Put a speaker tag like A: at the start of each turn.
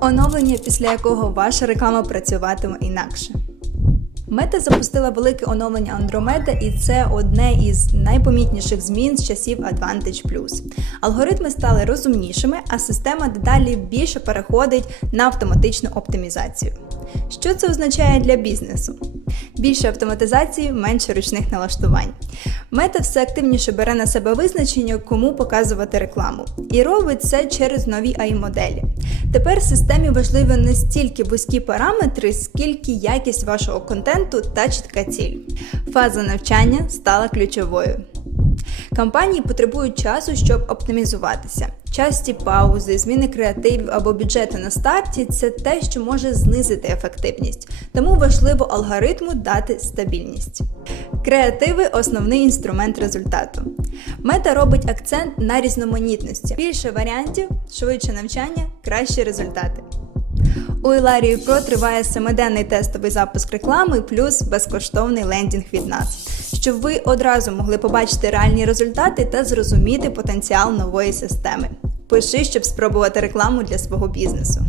A: Оновлення, після якого ваша реклама працюватиме інакше. Мета запустила велике оновлення Andromeda, і це одне із найпомітніших змін з часів Advantage+. Алгоритми стали розумнішими, а система дедалі більше переходить на автоматичну оптимізацію. Що це означає для бізнесу? Більше автоматизації, менше ручних налаштувань. Мета все активніше бере на себе визначення, кому показувати рекламу, і робить це через нові AI-моделі. Тепер системі важливі не стільки вузькі параметри, скільки якість вашого контенту та чітка ціль. Фаза навчання стала ключовою. Компанії потребують часу, щоб оптимізуватися. Часті паузи, зміни креативів або бюджету на старті це те, що може знизити ефективність, тому важливо алгоритму дати стабільність. Креативи основний інструмент результату. Мета робить акцент на різноманітності. Більше варіантів, швидше навчання, кращі результати. У Іларії Pro триває семиденний тестовий запуск реклами плюс безкоштовний лендінг від нас, щоб ви одразу могли побачити реальні результати та зрозуміти потенціал нової системи. Пиши, щоб спробувати рекламу для свого бізнесу.